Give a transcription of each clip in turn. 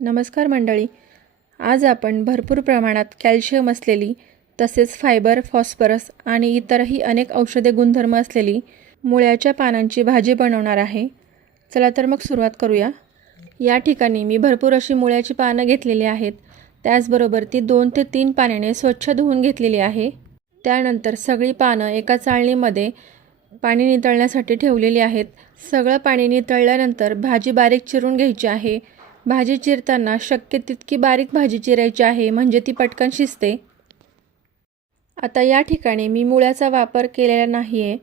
नमस्कार मंडळी. आज आपण भरपूर प्रमाणात कॅल्शियम असलेली तसेच फायबर, फॉस्फरस आणि इतरही अनेक औषधे गुणधर्म असलेली मुळ्याच्या पानांची भाजी बनवणार आहे. चला तर मग सुरुवात करूया. या ठिकाणी मी भरपूर अशी मुळ्याची पानं घेतलेली आहेत. त्याचबरोबर ती 2 ते 3 पाण्याने स्वच्छ धुवून घेतलेली आहे. त्यानंतर सगळी पानं एका चाळणीमध्ये पाणी नितळण्यासाठी ठेवलेली आहेत. सगळं पाणी नितळल्यानंतर भाजी बारीक चिरून घ्यायची आहे. भाजी चिरताना शक्य तितकी बारीक भाजी चिरायची आहे, म्हणजे ती पटकन शिजते. आता या ठिकाणी मी मुळ्याचा वापर केलेला नाही आहे.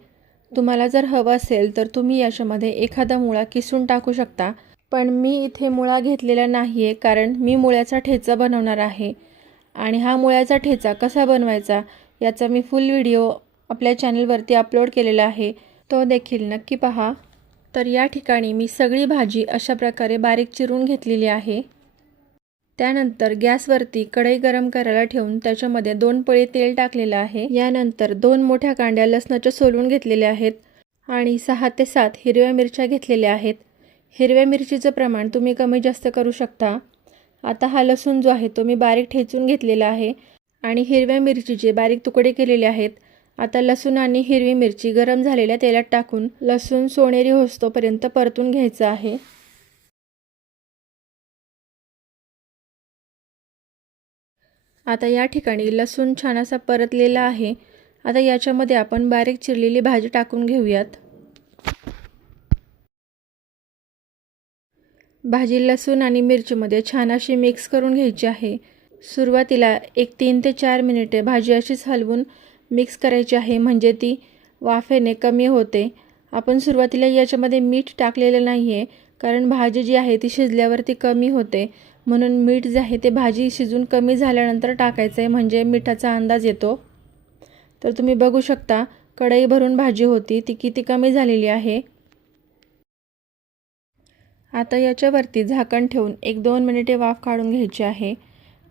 तुम्हाला जर हवं असेल तर तुम्ही याच्यामध्ये एखादा मुळा किसून टाकू शकता, पण मी इथे मुळा घेतलेला नाही आहे, कारण मी मुळ्याचा ठेचा बनवणार आहे. आणि हा मुळ्याचा ठेचा कसा बनवायचा याचा मी फुल व्हिडिओ आपल्या चॅनलवरती अपलोड केलेला आहे, तो देखील नक्की पहा. तर या ठिकाणी मी सगळी भाजी अशा प्रकारे बारीक चिरून घेतलेली आहे. त्यानंतर गॅसवरती कढई गरम करायला ठेवून त्याच्यामध्ये 2 पळी तेल टाकलेलं आहे. यानंतर 2 मोठ्या कांड्या लसणाच्या सोलून घेतलेल्या आहेत आणि 6 ते 7 हिरव्या मिरच्या घेतलेल्या आहेत. हिरव्या मिरचीचं प्रमाण तुम्ही कमी जास्त करू शकता. आता हा लसूण जो आहे तो मी बारीक ठेचून घेतलेला आहे आणि हिरव्या मिरचीचे बारीक तुकडे केलेले आहेत. आता लसूण आणि हिरवी मिरची गरम झालेल्या तेलात टाकून लसूण सोनेरी होईस्तोपर्यंत परतून घ्यायचं आहे. आता या ठिकाणी लसूण छान असा परतलेला आहे. आता याच्यामध्ये आपण बारीक चिरलेली भाजी टाकून घेऊयात. भाजी लसूण आणि मिरचीमध्ये छान अशी मिक्स करून घ्यायची आहे. सुरुवातीला 3 ते 4 मिनिटे भाजी अशीच हलवून मिक्स करायची आहे, म्हणजे ती वाफेने कमी होते. आपण सुरुवातीला याच्यामध्ये मीठ टाकलेलं नाही आहे, कारण भाजी जी आहे ती शिजल्यावरती कमी होते. म्हणून मीठ जे आहे ते भाजी शिजून कमी झाल्यानंतर टाकायचं आहे, म्हणजे मिठाचा अंदाज येतो. तर तुम्ही बघू शकता कढई भरून भाजी होती, ती किती कमी झालेली आहे. आता याच्यावरती झाकण ठेवून 1-2 मिनिटे वाफ काढून घ्यायची आहे.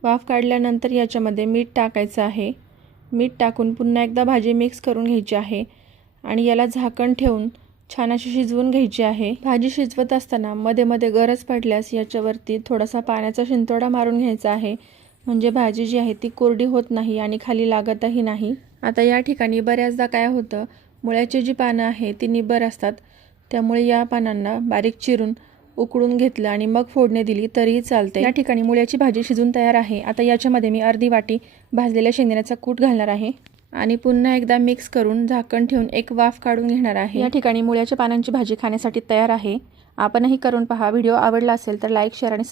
वाफ काढल्यानंतर याच्यामध्ये मीठ टाकायचं आहे. मीठ टाकून पुन्हा एकदा भाजी मिक्स करून घ्यायची आहे आणि याला झाकण ठेवून छान अशी शिजवून घ्यायची आहे. भाजी शिजवत असताना मध्ये मध्ये गरज पडल्यास याच्यावरती थोडासा पाण्याचा शिंतोडा मारून घ्यायचा आहे, म्हणजे भाजी जी आहे ती कोरडी होत नाही आणि खाली लागतही नाही. आता या ठिकाणी बऱ्याचदा काय होतं, मुळ्याची जी पानं आहे ती निब्बर असतात, त्यामुळे या पानांना बारीक चिरून उकळून घेतलं आणि मग फोडणी दिली तरीही चालते. या ठिकाणी मुळ्याची भाजी शिजून तयार आहे. आता याच्यामध्ये मी अर्धी वाटी भाजलेल्या शेंगदाण्याचा कूट घालणार आहे आणि पुन्हा एकदा मिक्स करून झाकण ठेवून एक वाफ काढून घेणार आहे. या ठिकाणी मुळ्याच्या पानांची भाजी खाण्यासाठी तयार आहे. आपणही करून पहा. व्हिडिओ आवडला असेल तर लाईक, शेअर आणि